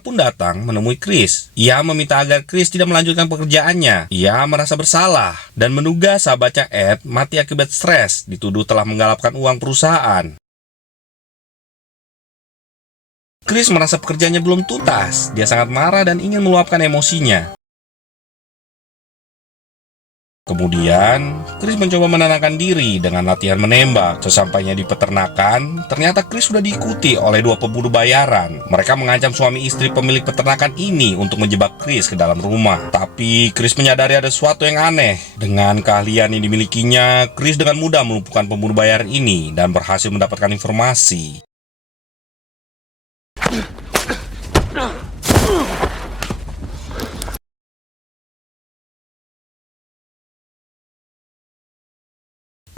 pun datang menemui Chris. Ia meminta agar Chris tidak melanjutkan pekerjaannya. Ia merasa bersalah dan menduga sahabatnya Ed mati akibat stres, dituduh telah menggalapkan uang perusahaan. Chris merasa pekerjaannya belum tuntas. Dia sangat marah dan ingin meluapkan emosinya. Kemudian, Chris mencoba menenangkan diri dengan latihan menembak. Sesampainya di peternakan, ternyata Chris sudah diikuti oleh dua pembunuh bayaran. Mereka mengancam suami istri pemilik peternakan ini untuk menjebak Chris ke dalam rumah. Tapi, Chris menyadari ada sesuatu yang aneh. Dengan keahlian yang dimilikinya, Chris dengan mudah melumpuhkan pembunuh bayaran ini dan berhasil mendapatkan informasi.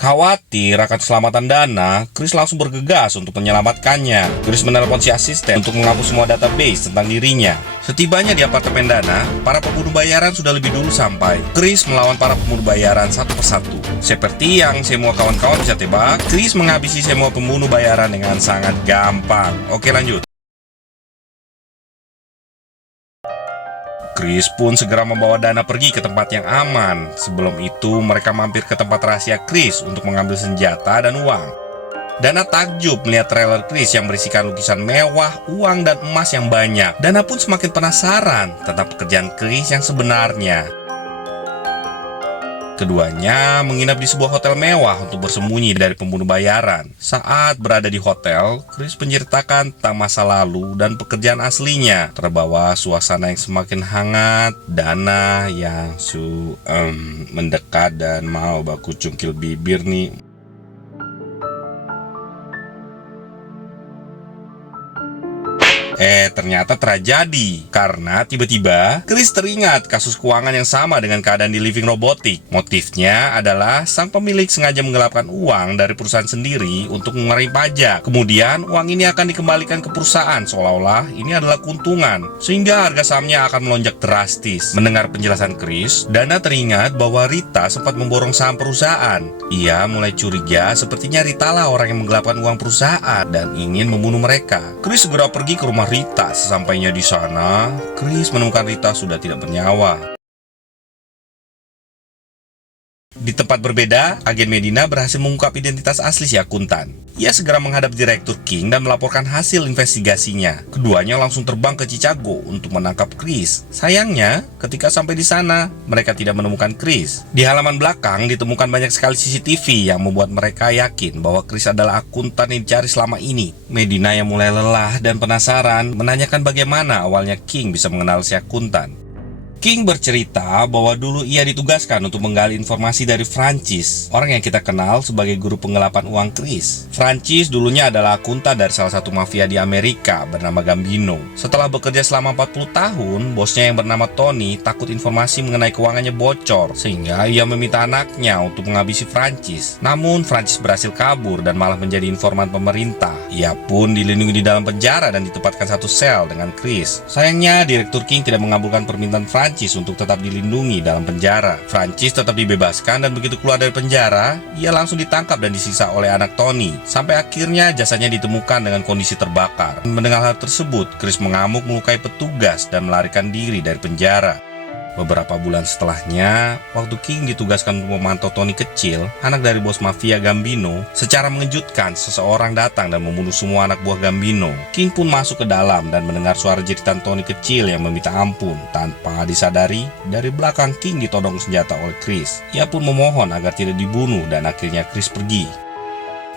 Khawatir akan keselamatan Dana, Chris langsung bergegas untuk menyelamatkannya. Chris menelepon si asisten untuk menghapus semua database tentang dirinya. Setibanya di apartemen Dana, para pembunuh bayaran sudah lebih dulu sampai. Chris melawan para pembunuh bayaran satu persatu. Seperti yang semua kawan-kawan bisa tebak, Chris menghabisi semua pembunuh bayaran dengan sangat gampang. Oke, lanjut. Chris pun segera membawa Dana pergi ke tempat yang aman. Sebelum itu, mereka mampir ke tempat rahasia Chris untuk mengambil senjata dan uang. Dana takjub melihat trailer Chris yang berisikan lukisan mewah, uang, dan emas yang banyak. Dana pun semakin penasaran tentang pekerjaan Chris yang sebenarnya. Keduanya menginap di sebuah hotel mewah untuk bersembunyi dari pembunuh bayaran. Saat berada di hotel, Chris menceritakan tentang masa lalu dan pekerjaan aslinya. Terbawa suasana yang semakin hangat, Dana yang mendekat dan mau baku cungkil bibir nih. Ternyata terjadi karena tiba-tiba Chris teringat kasus keuangan yang sama dengan keadaan di Living Robotics. Motifnya adalah sang pemilik sengaja menggelapkan uang dari perusahaan sendiri untuk mengurangi pajak. Kemudian uang ini akan dikembalikan ke perusahaan seolah-olah ini adalah keuntungan, sehingga harga sahamnya akan melonjak drastis. Mendengar penjelasan Chris, Dana teringat bahwa Rita sempat memborong saham perusahaan. Ia mulai curiga sepertinya Rita lah orang yang menggelapkan uang perusahaan dan ingin membunuh mereka. Chris segera pergi ke rumah Rita. Sesampainya di sana, Chris menemukan Rita sudah tidak bernyawa. Di tempat berbeda, agen Medina berhasil mengungkap identitas asli si akuntan. Ia segera menghadap Direktur King dan melaporkan hasil investigasinya. Keduanya langsung terbang ke Chicago untuk menangkap Chris. Sayangnya, ketika sampai di sana, mereka tidak menemukan Chris. Di halaman belakang ditemukan banyak sekali CCTV yang membuat mereka yakin bahwa Chris adalah akuntan yang dicari selama ini. Medina yang mulai lelah dan penasaran menanyakan bagaimana awalnya King bisa mengenal si akuntan. King bercerita bahwa dulu ia ditugaskan untuk menggali informasi dari Francis, orang yang kita kenal sebagai guru penggelapan uang Chris. Francis dulunya adalah akuntan dari salah satu mafia di Amerika bernama Gambino. Setelah bekerja selama 40 tahun, bosnya yang bernama Tony takut informasi mengenai keuangannya bocor, sehingga ia meminta anaknya untuk menghabisi Francis. Namun Francis berhasil kabur dan malah menjadi informan pemerintah. Ia pun dilindungi di dalam penjara dan ditempatkan satu sel dengan Chris. Sayangnya, Direktur King tidak mengabulkan permintaan Francis untuk tetap dilindungi dalam penjara. Francis tetap dibebaskan dan begitu keluar dari penjara, ia langsung ditangkap dan disiksa oleh anak Tony. Sampai akhirnya jasanya ditemukan dengan kondisi terbakar. Mendengar hal tersebut, Chris mengamuk melukai petugas dan melarikan diri dari penjara. Beberapa bulan setelahnya, waktu King ditugaskan untuk memantau Tony kecil, anak dari bos mafia Gambino, secara mengejutkan seseorang datang dan membunuh semua anak buah Gambino. King pun masuk ke dalam dan mendengar suara jeritan Tony kecil yang meminta ampun. Tanpa disadari, dari belakang King ditodong senjata oleh Chris. Ia pun memohon agar tidak dibunuh dan akhirnya Chris pergi.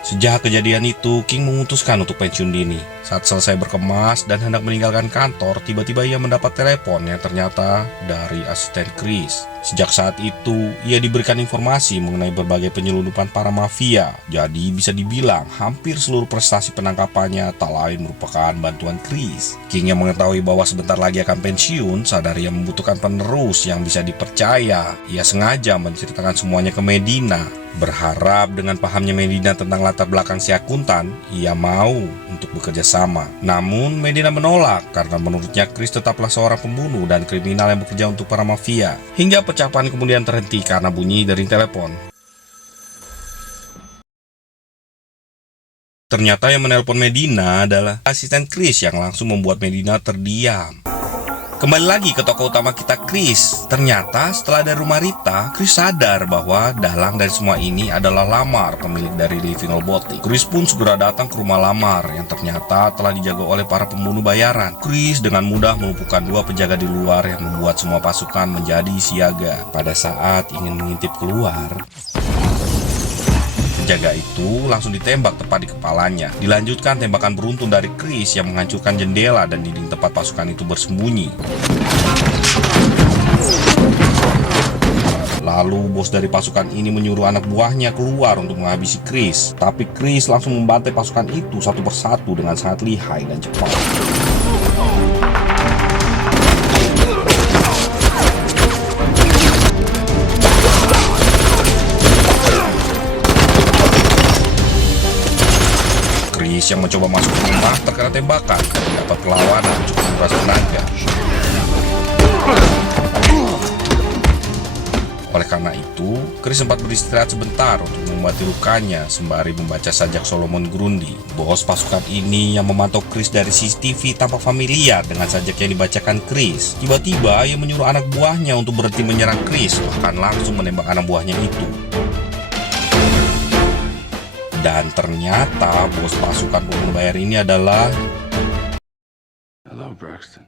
Sejak kejadian itu, King memutuskan untuk pensiun dini. Saat selesai berkemas dan hendak meninggalkan kantor, tiba-tiba ia mendapat telepon yang ternyata dari asisten Chris. Sejak saat itu, ia diberikan informasi mengenai berbagai penyelundupan para mafia. Jadi bisa dibilang hampir seluruh prestasi penangkapannya tak lain merupakan bantuan Chris. King yang mengetahui bahwa sebentar lagi akan pensiun, sadar ia membutuhkan penerus yang bisa dipercaya. Ia sengaja menceritakan semuanya ke Medina. Berharap dengan pahamnya Medina tentang latar belakang si akuntan, ia mau untuk bekerja sama. Namun Medina menolak karena menurutnya Chris tetaplah seorang pembunuh dan kriminal yang bekerja untuk para mafia. Hingga percakapan kemudian terhenti karena bunyi dari telepon. Ternyata yang menelpon Medina adalah asisten Chris yang langsung membuat Medina terdiam. Kembali lagi ke tokoh utama kita, Chris. Ternyata setelah dari rumah Rita, Chris sadar bahwa dalang dari semua ini adalah Lamar, pemilik dari Living Robotics. Chris pun segera datang ke rumah Lamar yang ternyata telah dijaga oleh para pembunuh bayaran. Chris dengan mudah melumpuhkan dua penjaga di luar yang membuat semua pasukan menjadi siaga. Pada saat ingin mengintip keluar, penjaga itu langsung ditembak tepat di kepalanya. Dilanjutkan tembakan beruntun dari Chris yang menghancurkan jendela dan dinding tempat pasukan itu bersembunyi. Lalu bos dari pasukan ini menyuruh anak buahnya keluar untuk menghabisi Chris. Tapi Chris langsung membantai pasukan itu satu persatu dengan sangat lihai dan cepat. Chris yang mencoba masuk ke rumah terkena tembakan dan mendapat perlawanan cukup menguras tenaga. Oleh karena itu, Chris sempat beristirahat sebentar untuk mengobati lukanya sembari membaca sajak Solomon Grundy. Bos pasukan ini yang memantau Chris dari CCTV tampak familiar dengan sajak yang dibacakan Chris. Tiba-tiba ia menyuruh anak buahnya untuk berhenti menyerang Chris, bahkan langsung menembak anak buahnya itu. Dan ternyata bos pasukan pembunuh bayar ini adalah... Hello, Braxton.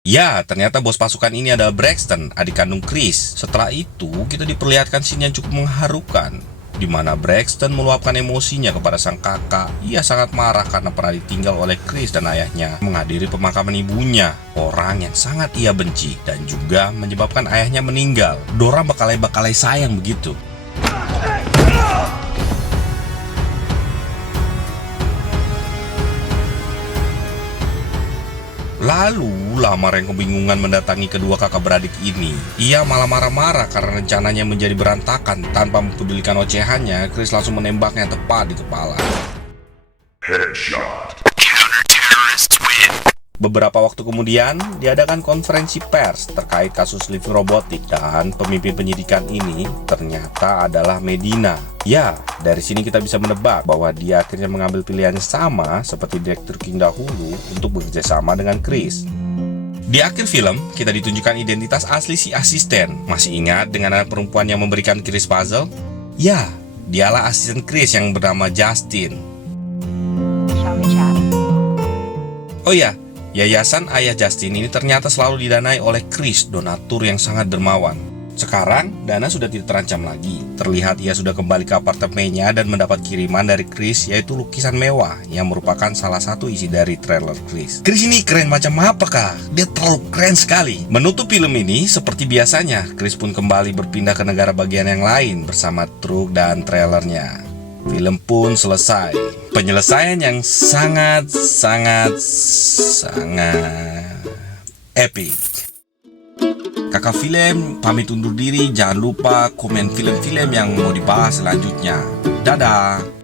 Ya, ternyata bos pasukan ini adalah Braxton, adik kandung Chris. Setelah itu, kita diperlihatkan scene yang cukup mengharukan, di mana Braxton meluapkan emosinya kepada sang kakak. Ia sangat marah karena pernah ditinggal oleh Chris dan ayahnya menghadiri pemakaman ibunya, orang yang sangat ia benci, dan juga menyebabkan ayahnya meninggal. Dorang bakalai-bakalai sayang begitu. Lalu, Lamar yang kebingungan mendatangi kedua kakak beradik ini. Ia malah marah-marah karena rencananya menjadi berantakan. Tanpa mempedulikan ocehannya, Chris langsung menembaknya tepat di kepala. Headshot. Beberapa waktu kemudian, diadakan konferensi pers terkait kasus Living Robotics, dan pemimpin penyidikan ini ternyata adalah Medina. Ya, dari sini kita bisa menebak bahwa dia akhirnya mengambil pilihan sama seperti Direktur King dahulu untuk bekerja sama dengan Chris. Di akhir film, kita ditunjukkan identitas asli si asisten. Masih ingat dengan anak perempuan yang memberikan Chris puzzle? Ya, dialah asisten Chris yang bernama Justin. Oh ya, yayasan ayah Justin ini ternyata selalu didanai oleh Chris, donatur yang sangat dermawan. Sekarang, Dana sudah tidak terancam lagi. Terlihat ia sudah kembali ke apartemennya dan mendapat kiriman dari Chris, yaitu lukisan mewah yang merupakan salah satu isi dari trailer Chris. Chris ini keren macam apakah? Dia terlalu keren sekali. Menutup film ini, seperti biasanya, Chris pun kembali berpindah ke negara bagian yang lain bersama truk dan trailernya. Film pun selesai. Penyelesaian yang sangat epic. Kakak film pamit undur diri. Jangan lupa komen film-film yang mau dibahas selanjutnya. Dadah.